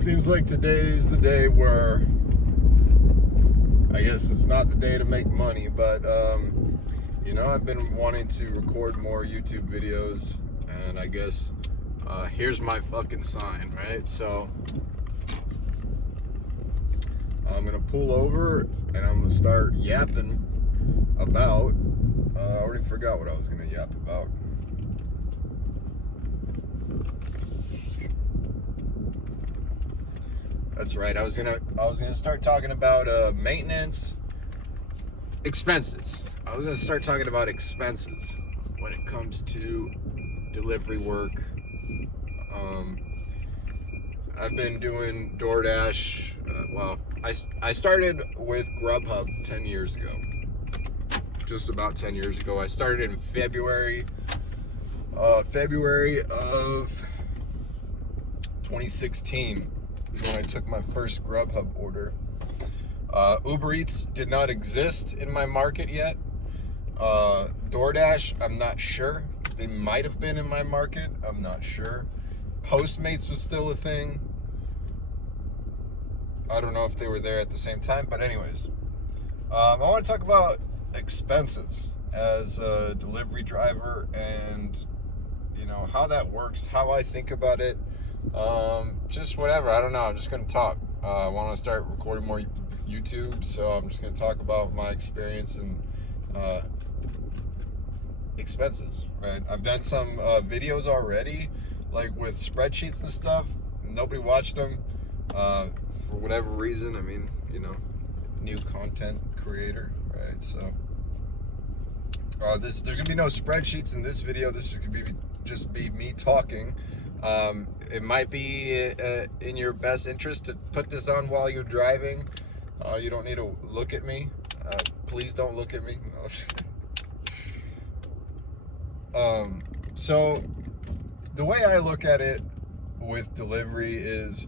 Seems like today's the day where I guess it's not the day to make money, but I've been wanting to record more YouTube videos, and I guess here's my fucking sign, right? So I'm gonna pull over and I'm gonna start yapping about. I already forgot what I was gonna yap about. That's right. I was gonna start talking about maintenance expenses. I was gonna start talking about expenses when it comes to delivery work. I've been doing DoorDash. I started with Grubhub 10 years ago. Just about 10 years ago. I started in February of 2016 is when I took my first Grubhub order. Uber Eats did not exist in my market yet. DoorDash, I'm not sure. They might have been in my market. I'm not sure. Postmates was still a thing. I don't know if they were there at the same time, but anyways. I want to talk about expenses as a delivery driver and, how that works, how I think about it. Just whatever. I don't know. I'm just going to talk. I want to start recording more YouTube, so I'm just going to talk about my experience and expenses, right? I've done some videos already, like with spreadsheets and stuff. Nobody watched them for whatever reason. I mean, new content creator, right? So there's gonna be no spreadsheets in this video. This is gonna just be me talking. It might be in your best interest to put this on while you're driving. You don't need to look at me. Please don't look at me. So the way I look at it with delivery is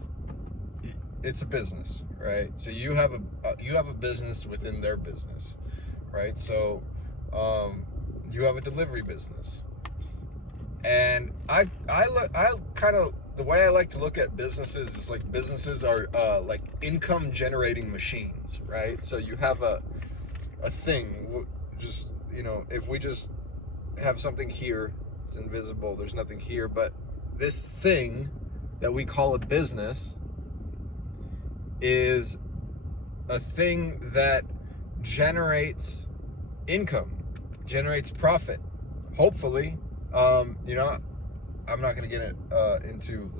it's a business, right? So you have a business within their business, right? So you have a delivery business, and I kind of, the way I like to look at businesses is like businesses are like income generating machines, right? So you have a thing, just if we just have something here, it's invisible, there's nothing here, but this thing that we call a business is a thing that generates income, generates profit, hopefully. I'm not gonna get it into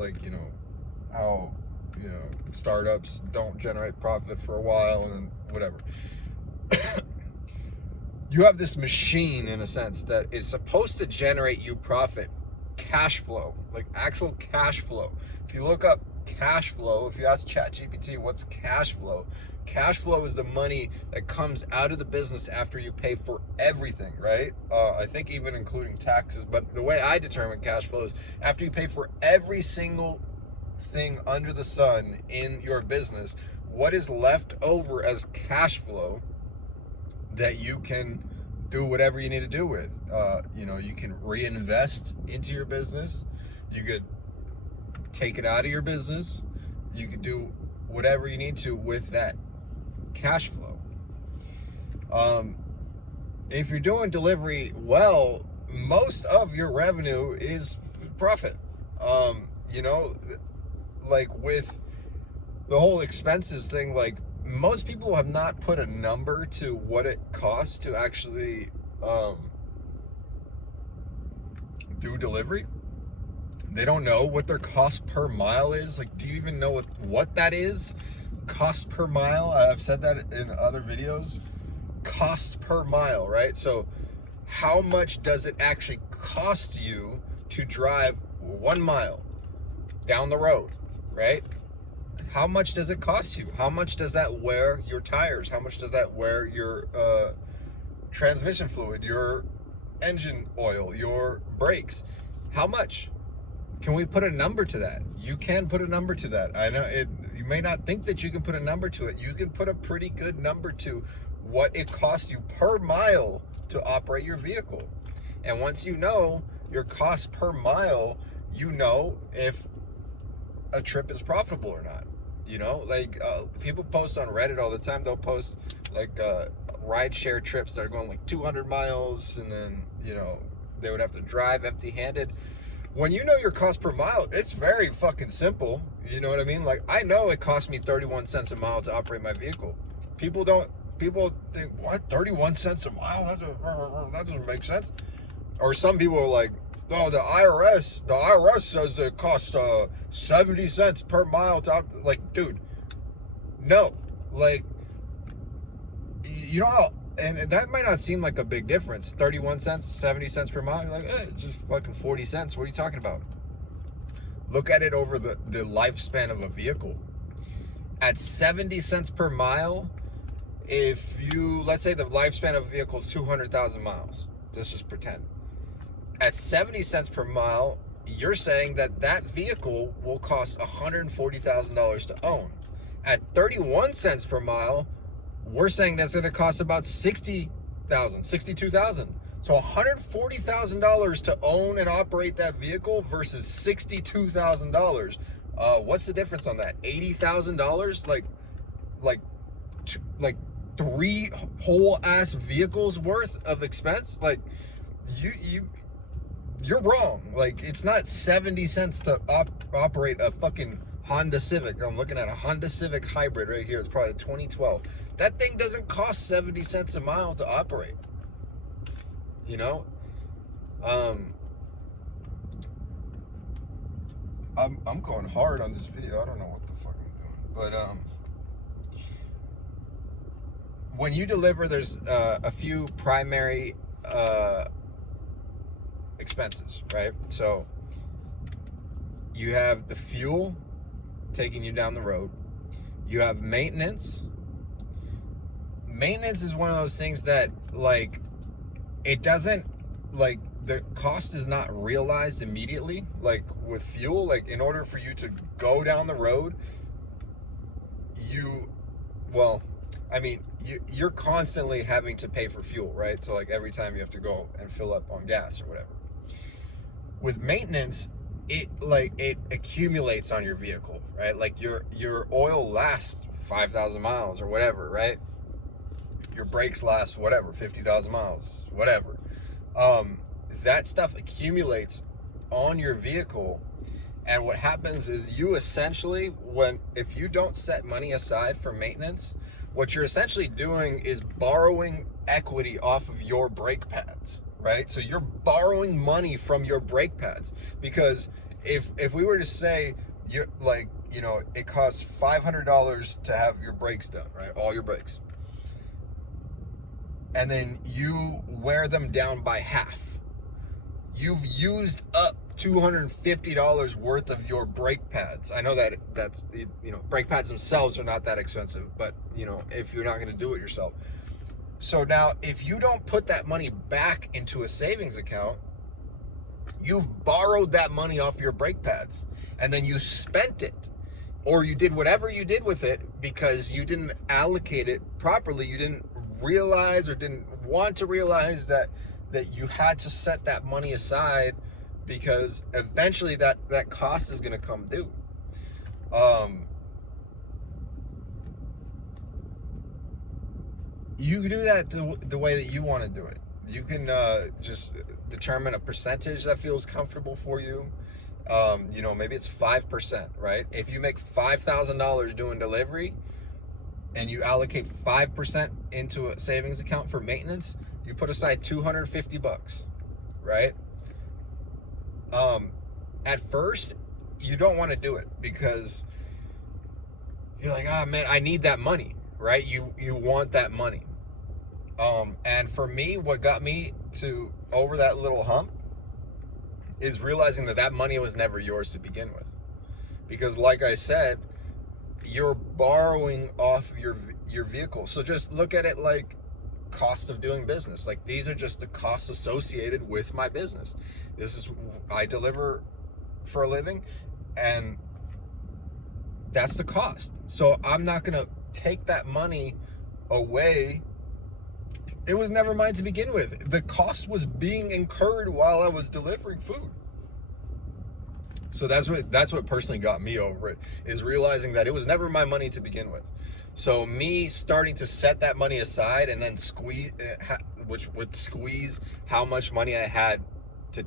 how startups don't generate profit for a while and then whatever. You have this machine, in a sense, that is supposed to generate you profit, cash flow, like actual cash flow. If you look up cash flow, if you ask ChatGPT what's cash flow, cash flow is the money that comes out of the business after you pay for everything, right? I think even including taxes, but the way I determine cash flow is after you pay for every single thing under the sun in your business, what is left over as cash flow that you can do whatever you need to do with. You can reinvest into your business. You could take it out of your business. You could do whatever you need to with that cash flow. If you're doing delivery well, most of your revenue is profit. Like with the whole expenses thing, like most people have not put a number to what it costs to actually do delivery. They don't know what their cost per mile is. Like, do you even know what that is? Cost per mile. I've said that in other videos. Cost per mile, right? So how much does it actually cost you to drive 1 mile down the road, right? How much does it cost you? How much does that wear your tires? How much does that wear your transmission fluid, your engine oil, your brakes? How much? Can we put a number to that? You can put a number to that. I know you may not think that you can put a number to it. You can put a pretty good number to what it costs you per mile to operate your vehicle. And once you know your cost per mile, if a trip is profitable or not. You know, like people post on Reddit all the time. They'll post like rideshare trips that are going like 200 miles, and then, you know, they would have to drive empty-handed. When you know your cost per mile, it's very fucking simple. You know what I mean? Like, I know it cost me 31 cents a mile to operate my vehicle. People think, what, 31 cents a mile? That doesn't make sense. Or some people are like, oh, the IRS says it costs 70 cents per mile to like, dude, no. Like, you know how, and that might not seem like a big difference, 31 cents, 70 cents per mile. You're like, it's just fucking 40 cents. What are you talking about? Look at it over the lifespan of a vehicle. At 70 cents per mile, if you, let's say the lifespan of a vehicle is 200,000 miles. Let's just pretend. At 70 cents per mile, you're saying that that vehicle will cost $140,000 to own. At 31 cents per mile, we're saying that's going to cost about $62,000. So $140,000 to own and operate that vehicle versus $62,000. What's the difference on that? $80,000? Like 3 whole ass vehicles worth of expense? Like, you're wrong. Like, it's not 70 cents to operate a fucking Honda Civic. I'm looking at a Honda Civic hybrid right here. It's probably a 2012. That thing doesn't cost 70 cents a mile to operate. You know? I'm going hard on this video. I don't know what the fuck I'm doing. But when you deliver, there's a few primary expenses, right? So you have the fuel taking you down the road. You have maintenance. Maintenance is one of those things that, like, it doesn't, like, the cost is not realized immediately. Like with fuel, like, in order for you to go down the road, you're constantly having to pay for fuel, right? So like every time you have to go and fill up on gas or whatever. With maintenance, it accumulates on your vehicle, right? Like your oil lasts 5,000 miles or whatever, right? Your brakes last whatever, 50,000 miles, whatever. That stuff accumulates on your vehicle, and what happens is you essentially, if you don't set money aside for maintenance, what you're essentially doing is borrowing equity off of your brake pads, right? So you're borrowing money from your brake pads, because if we were to say, you're like, you know, it costs $500 to have your brakes done, right? All your brakes. And then you wear them down by half. You've used up $250 worth of your brake pads. I know that's, you know, brake pads themselves are not that expensive, but, you know, if you're not going to do it yourself. So now, if you don't put that money back into a savings account, you've borrowed that money off your brake pads, and then you spent it, or you did whatever you did with it because you didn't allocate it properly. You didn't realize or didn't want to realize that you had to set that money aside, because eventually that cost is going to come due. You do that the way that you want to do it. You can just determine a percentage that feels comfortable for you. You know, maybe it's 5%, right? If you make $5,000 doing delivery and you allocate 5% into a savings account for maintenance, you put aside $250, right? At first, you don't want to do it because you're like, oh man, I need that money, right? You want that money. And for me, what got me to over that little hump is realizing that money was never yours to begin with. Because like I said, you're borrowing off your vehicle. So just look at it like cost of doing business. Like, these are just the costs associated with my business. I deliver for a living, and that's the cost. So I'm not going to take that money away. It was never mine to begin with. The cost was being incurred while I was delivering food. So that's what personally got me over it, is realizing that it was never my money to begin with. So me starting to set that money aside and then which would squeeze how much money I had to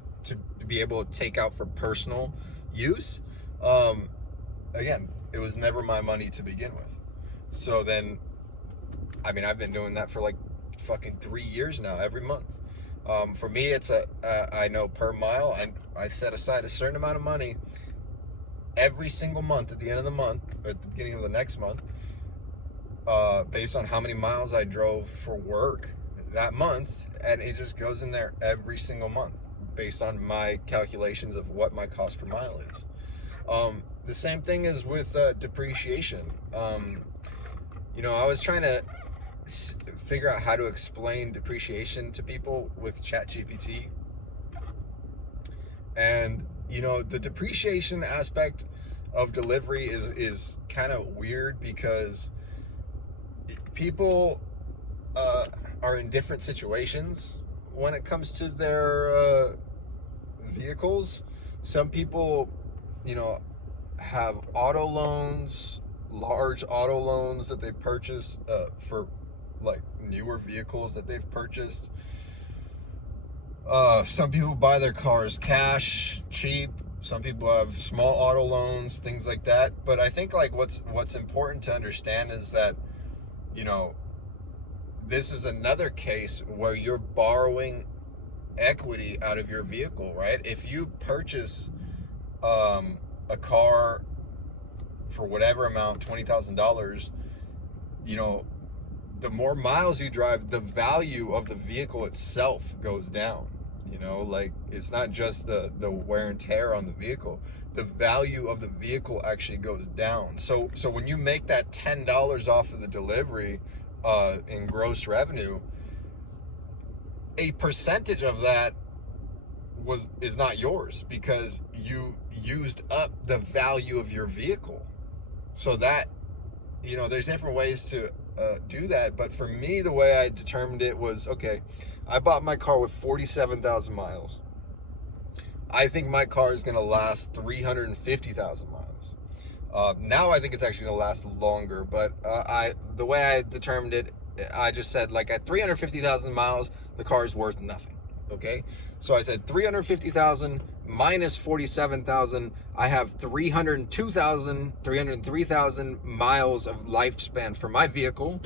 be able to take out for personal use. Again, it was never my money to begin with. So then, I mean, I've been doing that for like fucking 3 years now, every month. For me, it's I know per mile, and I set aside a certain amount of money every single month at the end of the month, or at the beginning of the next month, based on how many miles I drove for work that month, and it just goes in there every single month based on my calculations of what my cost per mile is. The same thing is with depreciation. You know, I was trying to figure out how to explain depreciation to people with ChatGPT, and you know, the depreciation aspect of delivery is kind of weird because people are in different situations when it comes to their vehicles. Some people, you know, have auto loans, large auto loans that they purchase for like newer vehicles that they've purchased. Some people buy their cars cash, cheap. Some people have small auto loans, things like that. But I think like what's important to understand is that, you know, this is another case where you're borrowing equity out of your vehicle, right? If you purchase a car for whatever amount, $20,000, you know, the more miles you drive, the value of the vehicle itself goes down. You know, like, it's not just the wear and tear on the vehicle. The value of the vehicle actually goes down. So when you make that $10 off of the delivery in gross revenue, a percentage of that is not yours because you used up the value of your vehicle. So that, you know, there's different ways to do that, but for me, the way I determined it was, okay, I bought my car with 47,000 miles. I think my car is going to last 350,000 miles. Now I think it's actually going to last longer, but the way I determined it, I just said, like, at 350,000 miles, the car is worth nothing. Okay, so I said 350,000 minus 47,000. I have 303,000 miles of lifespan for my vehicle.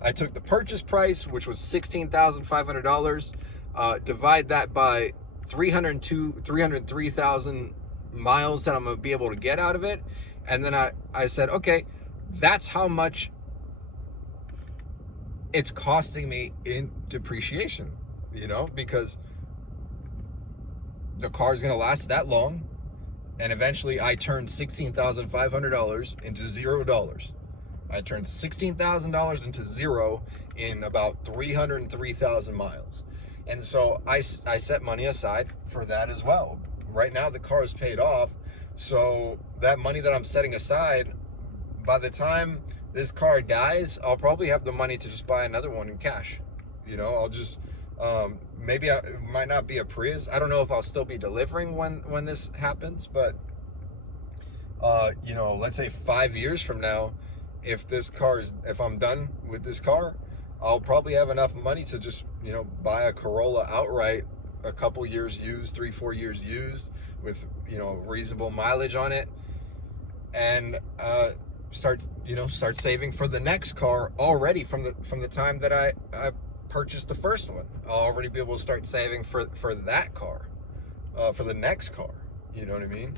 I took the purchase price, which was $16,500, divide that by 303,000 miles that I'm gonna be able to get out of it, and then I said, okay, that's how much it's costing me in depreciation, you know, because the car is going to last that long, and eventually I turned $16,500 into $0. I turned $16,000 into zero in about 303,000 miles. And so I set money aside for that as well. Right now the car is paid off, so that money that I'm setting aside, by the time this car dies, I'll probably have the money to just buy another one in cash. You know, I'll just maybe it might not be a Prius. I don't know if I'll still be delivering when this happens, but you know, let's say 5 years from now, if I'm done with this car, I'll probably have enough money to just, you know, buy a Corolla outright, a couple years used, 3-4 years used, with, you know, reasonable mileage on it, and start saving for the next car already from the time that I purchased the first one. I'll already be able to start saving for that car, for the next car. You know what I mean?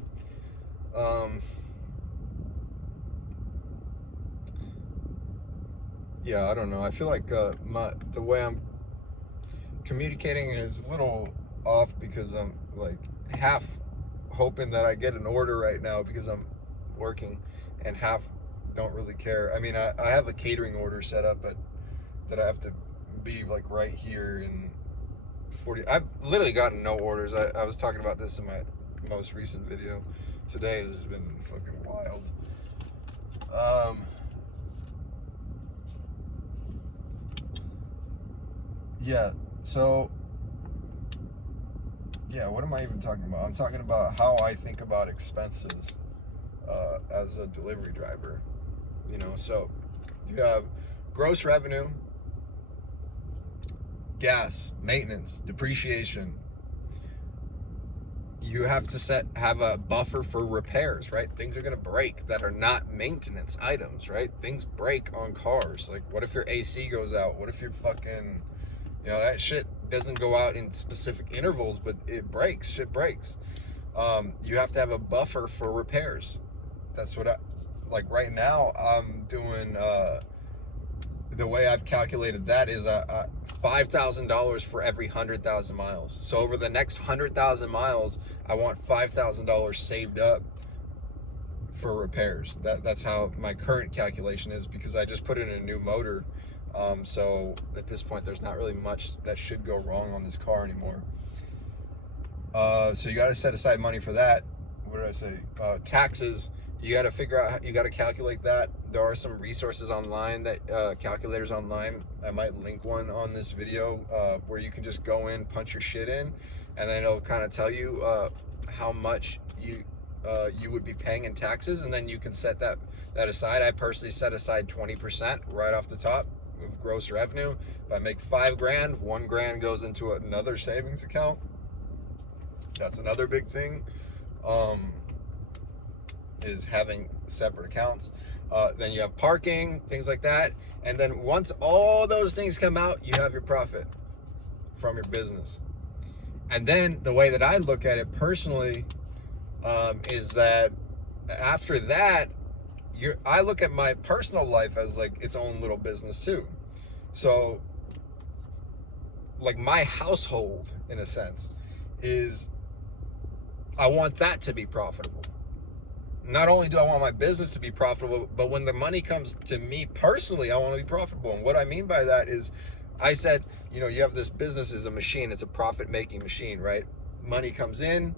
Yeah, I don't know. I feel like the way I'm communicating is a little off because I'm like half hoping that I get an order right now because I'm working, and half don't really care. I mean, I have a catering order set up, but that I have to be like right here in 40. I've literally gotten no orders. I was talking about this in my most recent video. Today has been fucking wild. Yeah, so yeah, what am I even talking about? I'm talking about how I think about expenses as a delivery driver. You know, so you have gross revenue, gas, maintenance, depreciation. You have to have a buffer for repairs, right? Things are going to break that are not maintenance items, right? Things break on cars. Like, what if your AC goes out? What if your fucking, you know, that shit doesn't go out in specific intervals, but it breaks. Shit breaks. You have to have a buffer for repairs. That's what like right now I'm doing, the way I've calculated that is $5,000 for every 100,000 miles. So over the next 100,000 miles, I want $5,000 saved up for repairs. That's how my current calculation is, because I just put in a new motor. So at this point, there's not really much that should go wrong on this car anymore. So you got to set aside money for that. What did I say? Taxes. You got to figure out, you got to calculate that. There are some resources online, that calculators online. I might link one on this video, where you can just go in, punch your shit in, and then it'll kind of tell you how much you would be paying in taxes, and then you can set that aside. I personally set aside 20% right off the top of gross revenue. If I make $5 grand, $1 grand goes into another savings account. That's another big thing. Is having separate accounts. Then you have parking, things like that. And then once all those things come out, you have your profit from your business. And then the way that I look at it personally, is that after that, I look at my personal life as like its own little business too. So like my household, in a sense, is, I want that to be profitable. Not only do I want my business to be profitable, but when the money comes to me personally, I want to be profitable. And what I mean by that is, I said, you know, you have this business as a machine. It's a profit-making machine, right? Money comes in,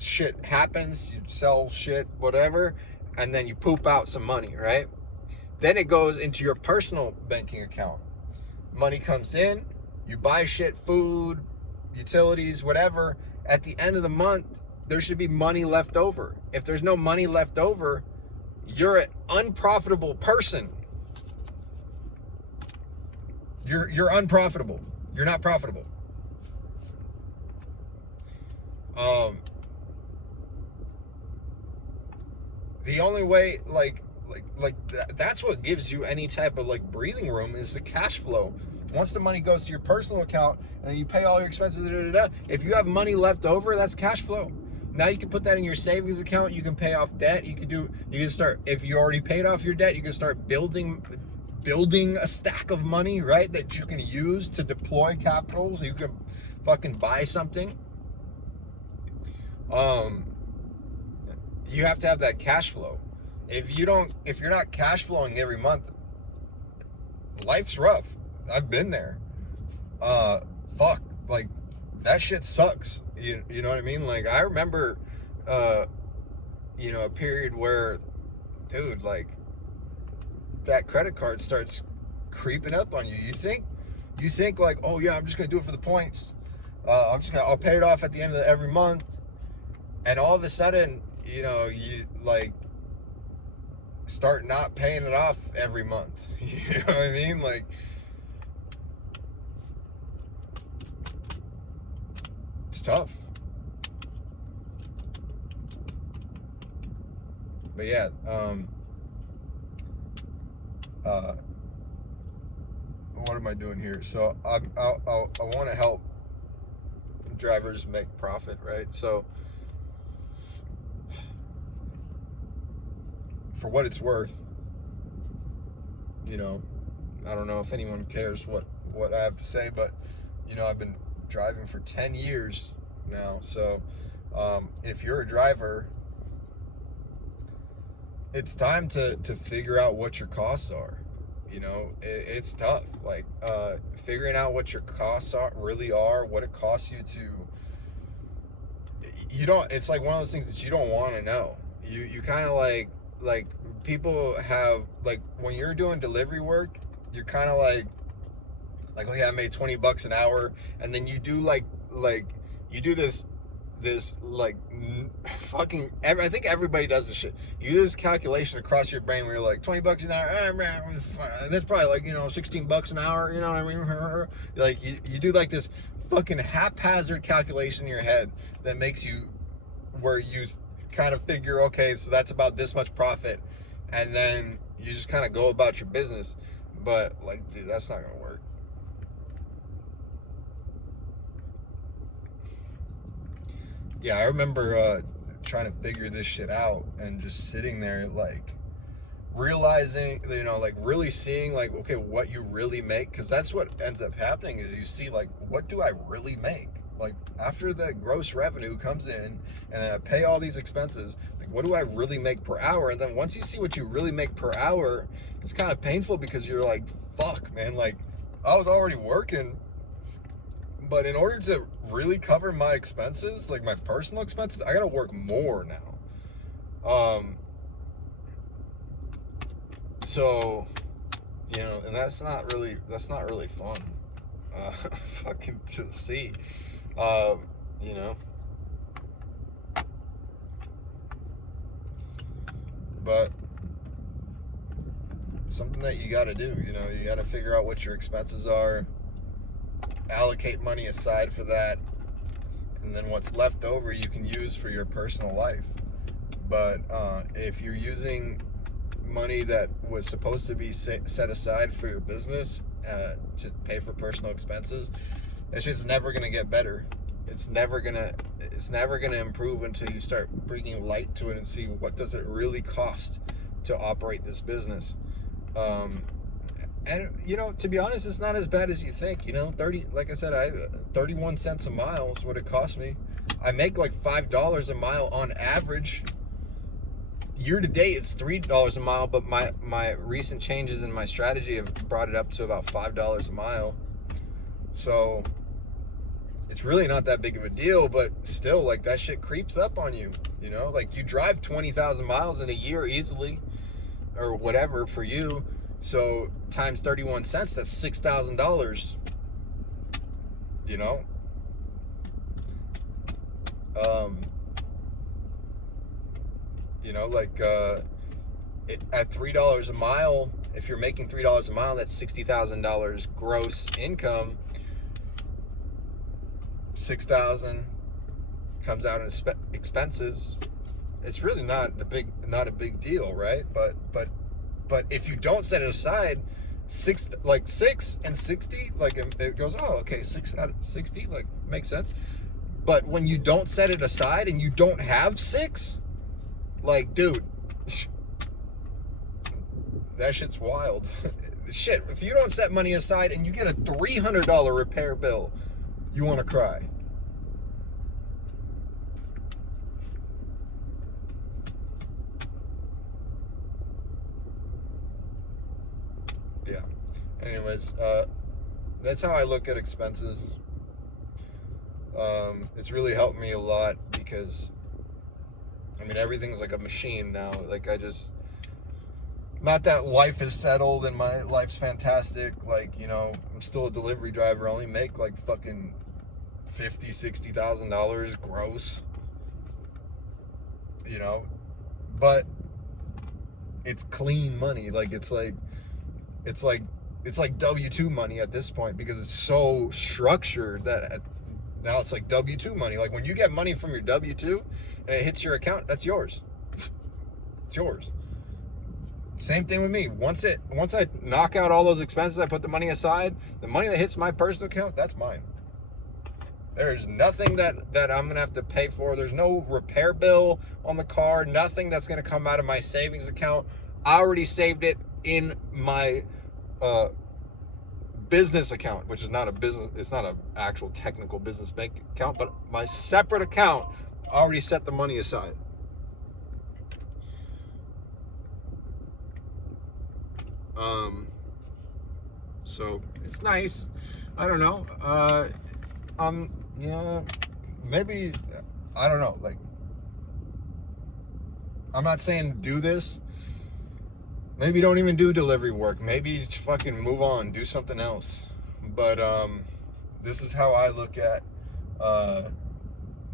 shit happens, you sell shit, whatever, and then you poop out some money, right? Then it goes into your personal banking account. Money comes in, you buy shit, food, utilities, whatever. At the end of the month, there should be money left over. If there's no money left over, you're an unprofitable person. You're unprofitable. You're not profitable. The only way, that's what gives you any type of like breathing room, is the cash flow. Once the money goes to your personal account and then you pay all your expenses, if you have money left over, that's cash flow. Now you can put that in your savings account. You can pay off debt. You can start, if you already paid off your debt, you can start building a stack of money, right? That you can use to deploy capital, so you can fucking buy something. You have to have that cash flow. If you're not cash flowing every month, life's rough. I've been there. Fuck, like that shit sucks. You know what I mean? Like I remember, a period where, dude, like that credit card starts creeping up on you. You think like, oh yeah, I'm just gonna do it for the points. I'll pay it off at the end of every month, and all of a sudden, you like start not paying it off every month. You know what I mean? Like, it's tough. But yeah, what am I doing here? So I want to help drivers make profit, right? So for what it's worth, I don't know if anyone cares what I have to say, but I've been driving for 10 years now. So if you're a driver, it's time to figure out what your costs are. It's tough, like figuring out what your costs really are, what it costs you to, it's like one of those things that you don't want to know. You kind of like people have, like, when you're doing delivery work, you're kind of like, oh yeah, I made $20 an hour, and then you do like you do this like fucking I think everybody does this shit. You do this calculation across your brain where you're like $20 an hour, man, that's probably like, you know, $16 an hour, you know what I mean? Like you do like this fucking haphazard calculation in your head that makes you, where you kind of figure, okay, so that's about this much profit, and then you just kind of go about your business. But like, dude, that's not gonna work. Yeah, I remember trying to figure this shit out and just sitting there, like, realizing, you know, like really seeing, like, okay, what you really make, because that's what ends up happening is you see, like, what do I really make? Like, after the gross revenue comes in and I pay all these expenses, like, what do I really make per hour? And then once you see what you really make per hour, it's kind of painful because you're like, fuck, man, like, I was already working, but in order to really cover my expenses, like my personal expenses, I gotta work more now. So, you know, and that's not really fun. Fucking to see. You know. But something that you gotta do, you know, you gotta figure out what your expenses are, allocate money aside for that, and then what's left over you can use for your personal life. But if you're using money that was supposed to be set aside for your business to pay for personal expenses, it's just never going to get better. It's never going to improve until you start bringing light to it and see what does it really cost to operate this business. And, you know, to be honest, it's not as bad as you think. You know, 31 cents a mile is what it cost me. I make like $5 a mile on average. Year to date, it's $3 a mile, but my recent changes in my strategy have brought it up to about $5 a mile. So it's really not that big of a deal, but still, like, that shit creeps up on you. You know, like, you drive 20,000 miles in a year easily, or whatever for you. So times 31 cents, that's $6,000. You know, you know, like at $3 a mile, if you're making $3 a mile, that's $60,000 gross income. 6,000 comes out in expenses. It's really not a big deal, right? But if you don't set it aside, 6 and 60, like, it goes, oh, okay, 6 out of 60, like, makes sense. But when you don't set it aside and you don't have 6, like, dude, that shit's wild. Shit, if you don't set money aside and you get a $300 repair bill, you want to cry. Yeah. Anyways, that's how I look at expenses. It's really helped me a lot because, I mean, everything's like a machine now. Like, not that life is settled and my life's fantastic. Like, you know, I'm still a delivery driver. I only make like fucking $50,000-$60,000 gross. You know, but it's clean money. Like, it's like W-2 money at this point because it's so structured that now it's like W-2 money. Like, when you get money from your W-2 and it hits your account, that's yours. It's yours. Same thing with me. Once I knock out all those expenses, I put the money aside, the money that hits my personal account, that's mine. There's nothing that I'm gonna have to pay for. There's no repair bill on the car, nothing that's gonna come out of my savings account. I already saved it in my business account, which is not a business, it's not an actual technical business bank account, but my separate account, already set the money aside. So it's nice. I don't know. Yeah, maybe, I don't know. Like, I'm not saying do this. Maybe don't even do delivery work. Maybe just fucking move on, do something else. But this is how I look at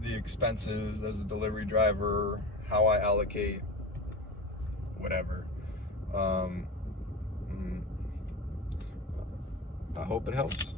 the expenses as a delivery driver, how I allocate, whatever. I hope it helps.